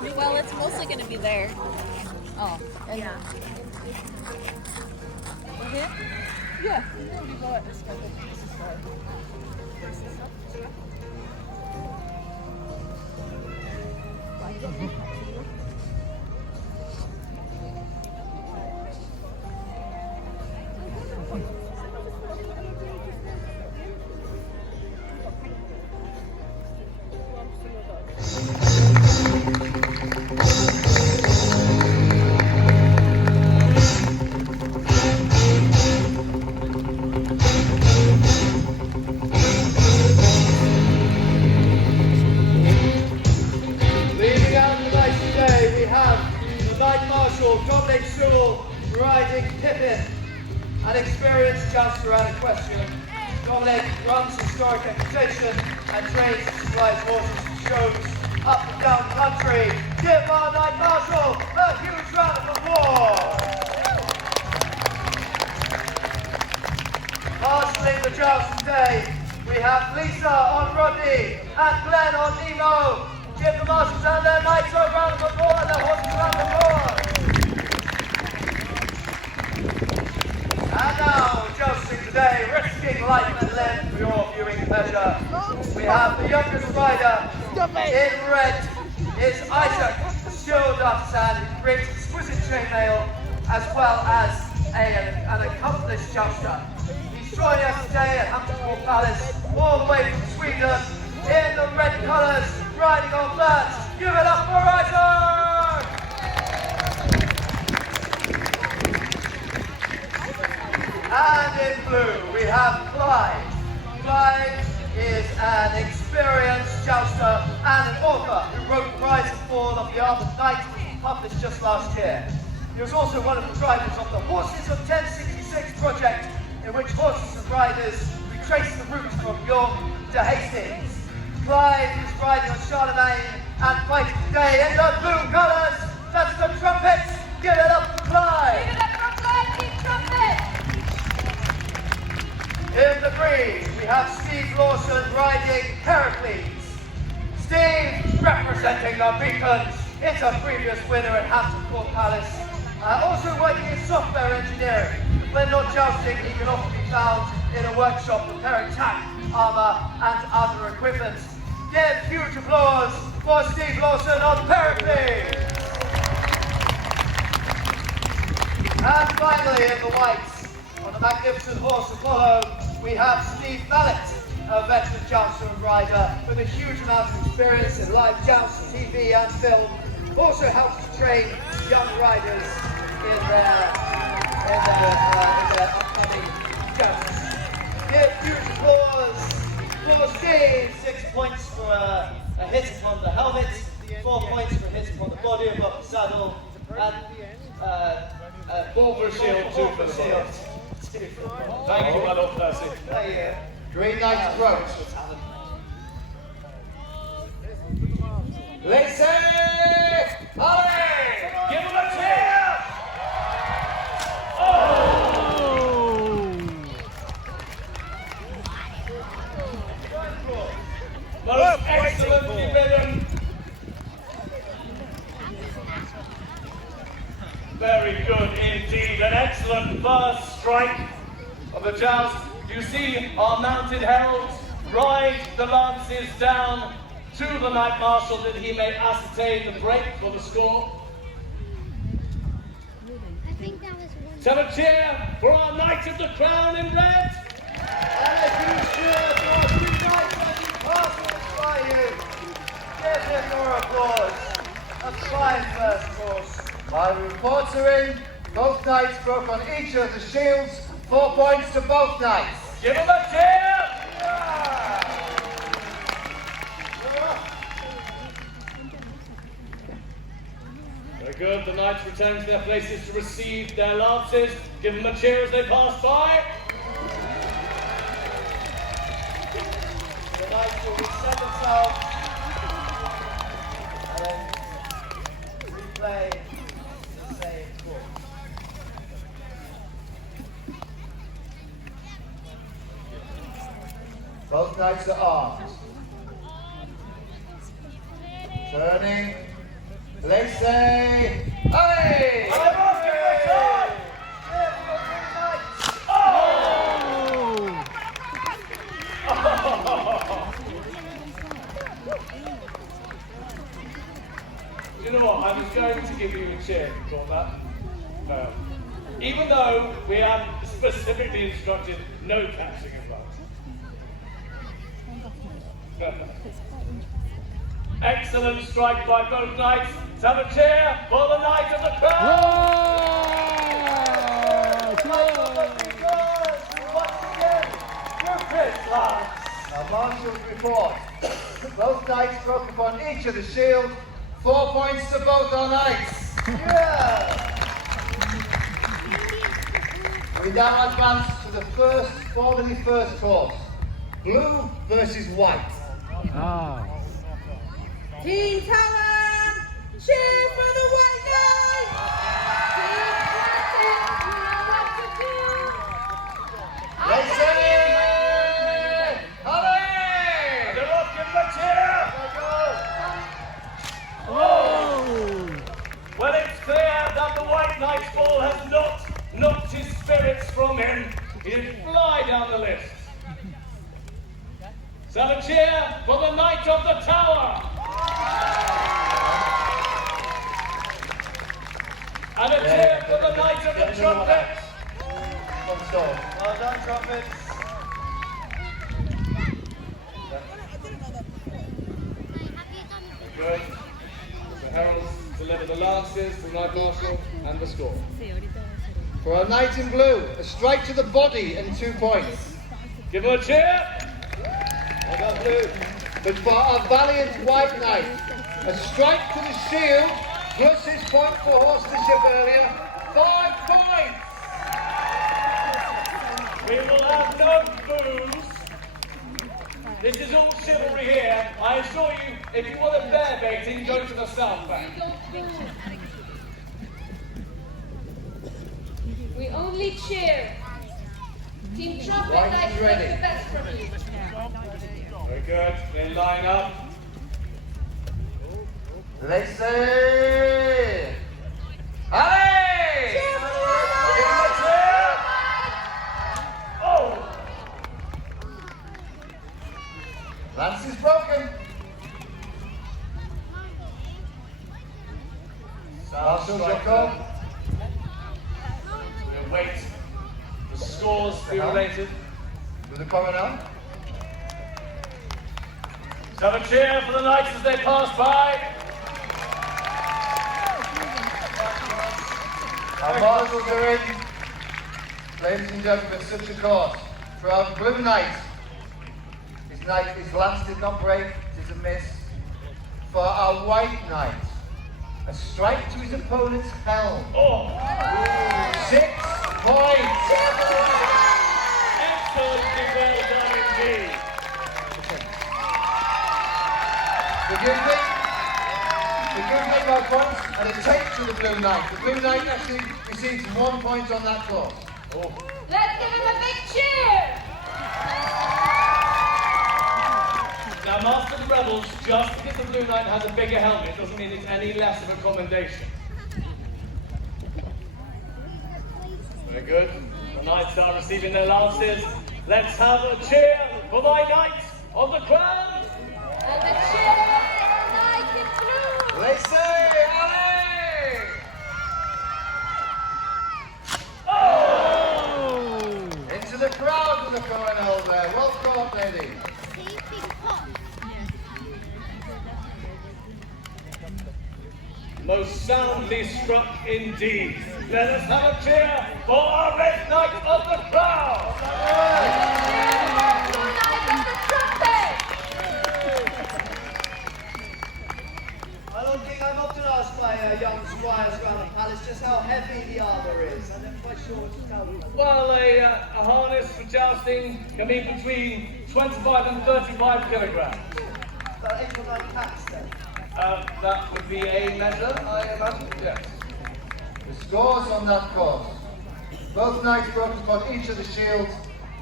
Well, it's mostly going to be there. Oh. And yeah. Okay? Yeah. An experienced jouster out of question. Dominic runs historic equitation and trains and supplies horses to shows up and down the country. Give our Knight Marshal a huge round of applause. Marshalling the joust today, we have Lisa on Rodney and Glenn on Nemo. Give the marshals and their knights a round of applause and their horses a round of applause. And now, jousting today, risking life and limb for your viewing pleasure. We have the youngest rider in red is Isaac, skilled artisan who brings exquisite chainmail as well as an accomplished jouster. He's joining us today at Hampton Court Palace, all the way from Sweden, in the red colours, riding on flats. Give it up for Isaac! And in blue, we have Clyde. Clyde is an experienced jouster and an author who wrote Rise and Fall of the Armored Knight, published just last year. He was also one of the drivers of the Horses of 1066 project, in which horses and riders retrace the route from York to Hastings. Clyde is riding on Charlemagne and fighting today in the blue colours. That's the trumpets. Give it up for Clyde. Give it up for Clyde, King Trumpet. In the green, we have Steve Lawson riding Heracles. Steve representing the Beacons. It's a previous winner at Hampton Court Palace. Also working in software engineering. When not jousting, he can often be found in a workshop repairing tank, armour and other equipment. Give huge applause for Steve Lawson on Heracles. And finally, in the whites, on the magnificent horse Apollo, we have Steve Mallet, a veteran jouster and rider with a huge amount of experience in live jousts, TV and film. Also helps to train young riders in their upcoming jousts. Give huge applause for Steve. 6 points for a hit upon the helmet, 4 points for a hit upon the body above the saddle, and 4 for a shield, 2 for the shield. Thank you, well done, Percy. Thank you. Green Knight approach. Lacey! Ollie! Give him a cheer! Oh! Most excellently ridden. Very good indeed. An excellent first strike of the joust. You see our mounted heralds ride the lances down to the Knight Marshal that he may ascertain the break for the score. I think that was one. So a cheer for our Knight of the Crown in red. And a huge cheer for Green Knight as he passes by you. Give him your applause. A fine first course. While reports are in, both knights broke on each of the shields. 4 points to both knights. Give him a cheer! Very good. The knights return to their places to receive their lances. Give them a cheer as they pass by. The knights will reset themselves and then replay the same course. Both knights are armed. Turning. Let's say, hey! You know what? I was going to give you a cheer if you caught that. No. Even though we have specifically instructed no catching of bugs. Excellent strike by both knights. Let's have a cheer for the Knight of the Crown! Now, Marshall's report. Both knights broke upon each of the shield. 4 points to both our knights. Yeah! We now advance to the formerly first course. Blue versus white. Team Tower, cheer for the White Knight! Team Crescent, you know what to do! Let's say, hooray! They're off, give them a cheer! Well, it's clear that the White Knight's ball has not knocked his spirits from him. He'll fly down the list. So have a cheer for the Knight of the Tower! And a cheer for the Knight of the Trumpet! Well done, Trumpets. Good. The heralds deliver the lances to the Knight Marshal and the score. For our knight in blue, a strike to the body and 2 points. Give him a cheer! I got blue. But for our valiant white knight, a strike to the shield, plus his point for horsemanship earlier, 5 points! We will have no booze. This is all chivalry here. I assure you, if you want a bear baiting, go to the South Bank. We only cheer. Team Trumpet, White I is ready. expect the best from you. Very good. Then line up. Let's say, hooray! Cheer for the Give him White a cheer! Oh! Lance is broken. Marshal Jacob. We'll wait. The scores to be related. To the coroner. Let's have a cheer for the knights as they pass by. Our marshals are in. Ladies and gentlemen, such a course. For our blue knight, his lance did not break, it is a miss. For our white knight, a strike to his opponent's helm. Oh! 6 points! Excellently well done indeed. Forgive me my points, and a take to the blue knight. The blue knight actually receives 1 point on that course. Oh. Let's give him a big cheer! Now, Master of the Rebels, just because the Blue Knight has a bigger helmet doesn't mean it's any less of a commendation. Very good. The Knights are receiving their lances. Let's have a cheer for my Knights of the Crown! And the cheer for our knight in blue! Let's say, hooray! Oh! Into the crowd with the coronel there. Well caught, lady. Most soundly struck indeed. Let us have a cheer for our Red Knight of the Crown! Blue Knight of the Trumpet! I don't think I'm often asked by young squires around the palace just how heavy the armour is. I'm never quite sure what to tell them. Well, a harness for jousting can be between 25 and 35 kilograms. About 8 or 9 packs then. That would be a measure, I imagine, yes. The scores on that course. Both knights broke upon each of the shields.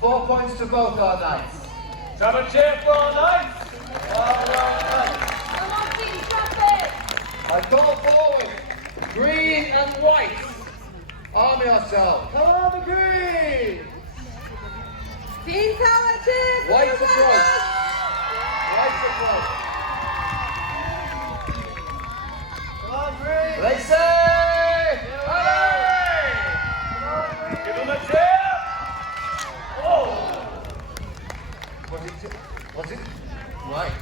4 points to both our knights. Let's have a cheer for our knights! Come on, Team Trumpet! I call forward, green and white. Arm yourself. Come on, the green. Team Tower, cheer for White the approach. White White approach. Come on, green. They say, hooray! Give him a cheer! Oh! Was it? Right.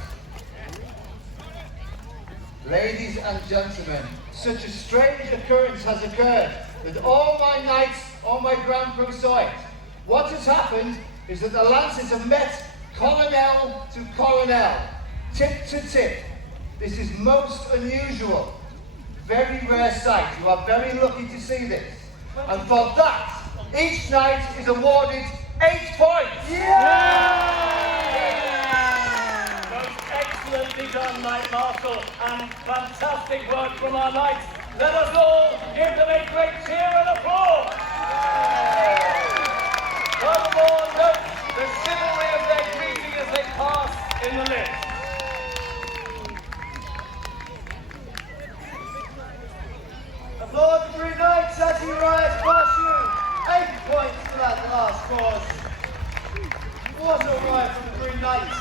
Ladies and gentlemen, such a strange occurrence has occurred that all my knights, all my Grand Crew saw it. What has happened is that the lances have met colonel to colonel, tip to tip. This is most unusual. Very rare sight. You are very lucky to see this. And for that, each knight is awarded 8 points. Most excellently done, Knight Marshal, and fantastic work from our knights. Let us all give them a great cheer and applause. Furthermore, note the chivalry of their greeting as they pass in the lift. Applaud the Green Knights as he rides past you. 8 points to that last course. What a ride from the Green Knights.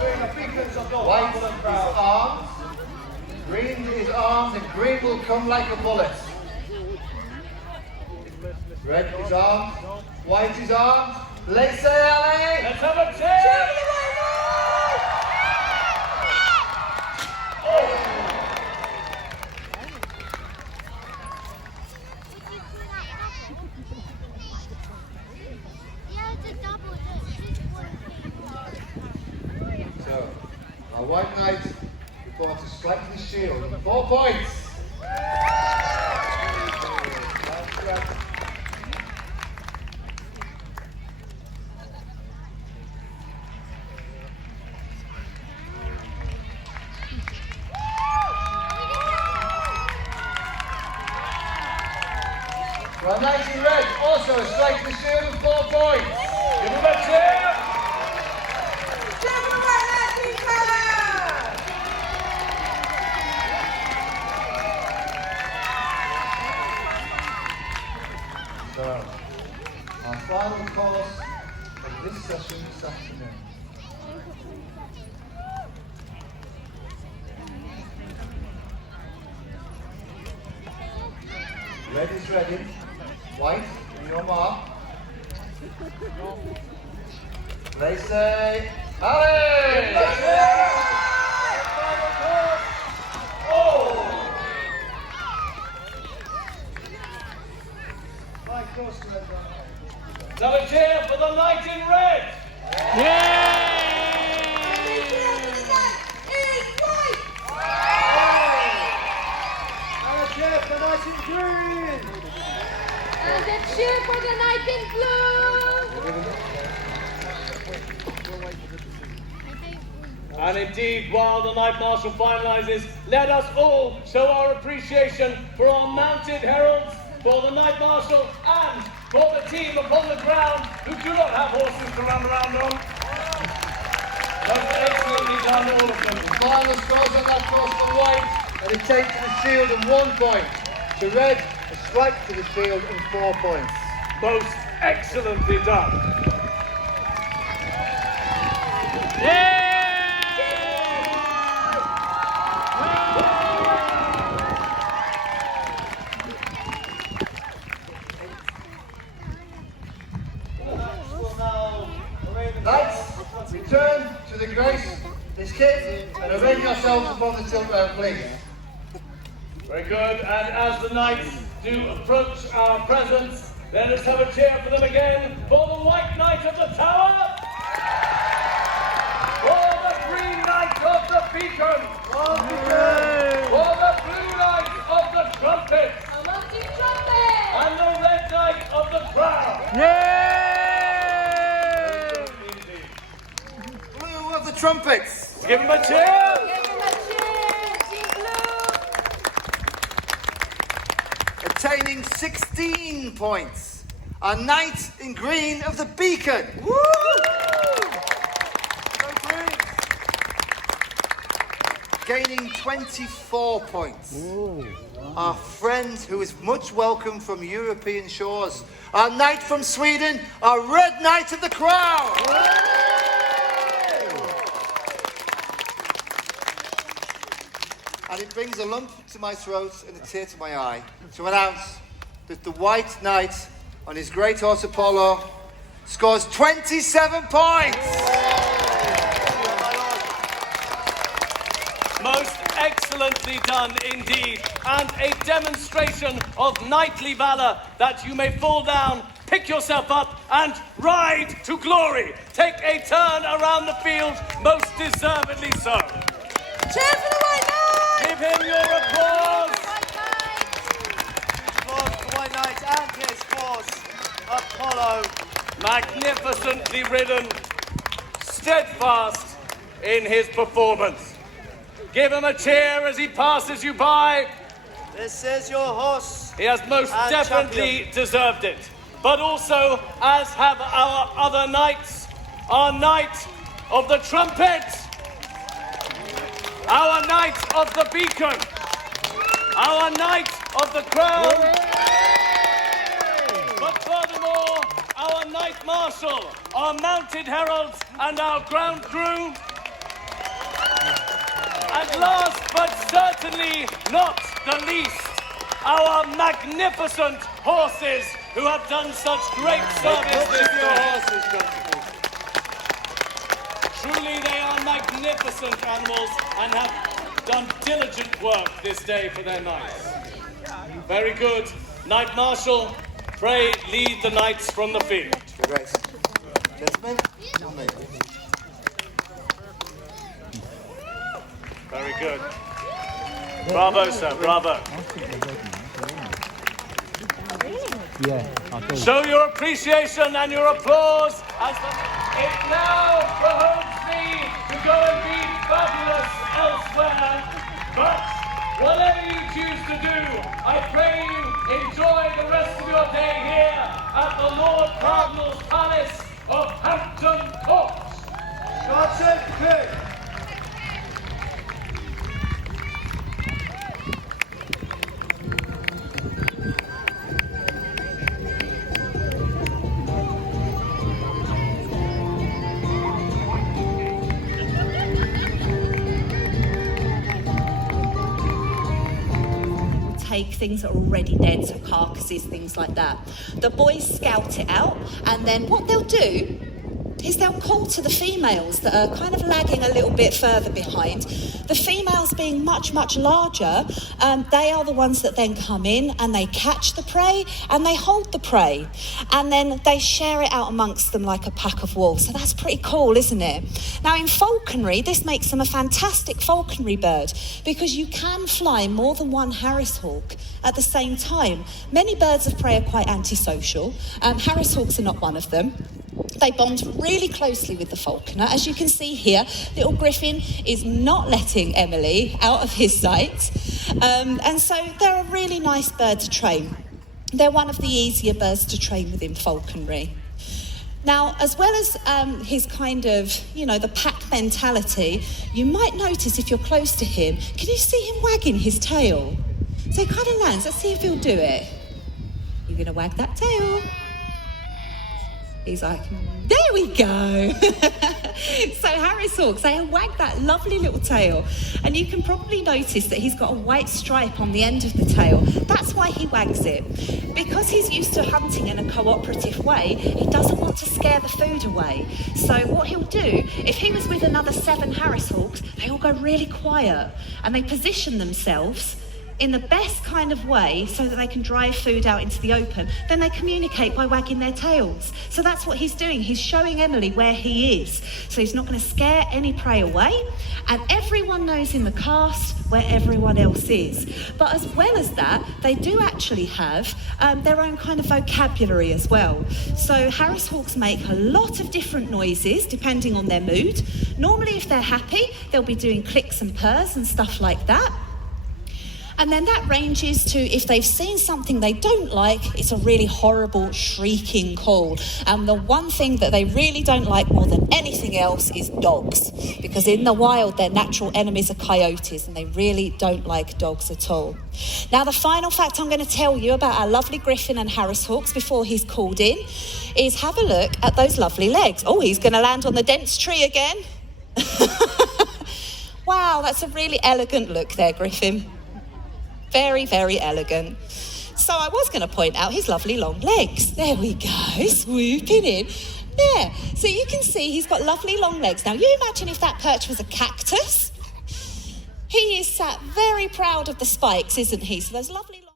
Doing the beacons of the White humble and is proud. armed, green is armed, and green will come like a bullet. Red is armed, white is armed. Laissez aller! Let's have a cheer! So, our white knight reports a strike to the shield. 4 points. For our knight in red, also a strike to the shield of 4 points. Give him a cheer! Cheer for the White Knight, Team Tower. So, our final course of this session this afternoon. Red is ready. White, in your mark. They say, allez! Let's have a cheer for the knight in red! Team cheer for the Knight in white. And a cheer for Knight in green. And a cheer for the Knight in blue. And indeed, while the Knight Marshal finalises, let us all show our appreciation for our mounted heralds, for the Knight Marshal, and for the team upon the ground who do not have horses to run around on. Most excellently done, all of them. The final scores on that course for white, and a take to the shield and 1 point. To red, a strike to the shield and 4 points. Most excellently done. Knights, return to the grace, this kit, and arrange yourselves upon the tilt round, please. Very good, and as the knights do approach our presence, let us have a cheer for them again for the White Knight of the Tower, for the Green Knight of the Beacon, for the Blue Knight of the Trumpet, and the Red Knight of the Crown. Blue of the trumpets. Give him a cheer! Give him a cheer, Team Blue. Attaining 16 points. A knight in green of the beacon. Woo! Go green. gaining 24 points. Our friend who is much welcome from European shores, our knight from Sweden, our red knight of the crown. And it brings a lump to my throat and a tear to my eye to announce that the white knight on his great horse Apollo scores 27 points. Most excellently done indeed, and a demonstration of knightly valor that you may fall down, pick yourself up, and ride to glory. Take a turn around the field, most deservedly so. Cheer for the White Knight! Give him your applause. Applause for the White Knight and his horse, Apollo. Magnificently ridden, steadfast in his performance. Give him a cheer as he passes you by. This is your horse. He has most And definitely deserved it. But also, as have our other knights, our knight of the trumpet, our knight of the beacon, our knight of the crown, but furthermore, our knight marshal, our mounted heralds, and our ground crew. And last but certainly not the least, our magnificent horses who have done such great service this year. Truly they are magnificent animals and have done diligent work this day for their knights. Very good. Knight Marshal, pray lead the knights from the field. Great. Gentlemen, gentlemen. Very good. Bravo, sir, bravo. Show your appreciation and your applause as it now behooves me to go and be fabulous elsewhere. But whatever you choose to do, I pray you enjoy the rest of your day here at the Lord Cardinal's Palace of Hampton Court. God save the King. Take things that are already dead, so carcasses, things like that. The boys scout it out, and then what they'll do is they'll call to the females that are kind of lagging a little bit further behind. The females being much, much larger, they are the ones that then come in and they catch the prey and they hold the prey. And then they share it out amongst them like a pack of wolves. So that's pretty cool, isn't it? Now in falconry, this makes them a fantastic falconry bird because you can fly more than one Harris hawk at the same time. Many birds of prey are quite antisocial. Harris hawks are not one of them. They bond really closely with the falconer. As you can see here, little Griffin is not letting Emily out of his sight. And so they're a really nice bird to train. They're one of the easier birds to train within falconry. Now, as well as his kind of, the pack mentality, you might notice if you're close to him, can you see him wagging his tail? So he kind of lands. Let's see if he'll do it. You're going to wag that tail. He's like, there we go. So Harris hawks, they wag that lovely little tail. And you can probably notice that he's got a white stripe on the end of the tail. That's why he wags it. Because he's used to hunting in a cooperative way, he doesn't want to scare the food away. So what he'll do, if he was with another 7 Harris hawks, they all go really quiet. And they position themselves in the best kind of way so that they can drive food out into the open. Then they communicate by wagging their tails. So that's what he's doing. He's showing Emily where he is. So he's not going to scare any prey away. And everyone knows in the cast where everyone else is. But as well as that, they do actually have their own kind of vocabulary as well. So Harris hawks make a lot of different noises depending on their mood. Normally if they're happy, they'll be doing clicks and purrs and stuff like that. And then that ranges to if they've seen something they don't like, it's a really horrible, shrieking call. And the one thing that they really don't like more than anything else is dogs. Because in the wild, their natural enemies are coyotes, and they really don't like dogs at all. Now, the final fact I'm going to tell you about our lovely Griffin and Harris Hawks before he's called in is have a look at those lovely legs. Oh, he's going to land on the dense tree again. Wow, that's a really elegant look there, Griffin. Very, very elegant. So I was going to point out his lovely long legs. There we go, swooping in. There, so you can see he's got lovely long legs. Now, you imagine if that perch was a cactus. He is sat very proud of the spikes, isn't he? So those lovely long...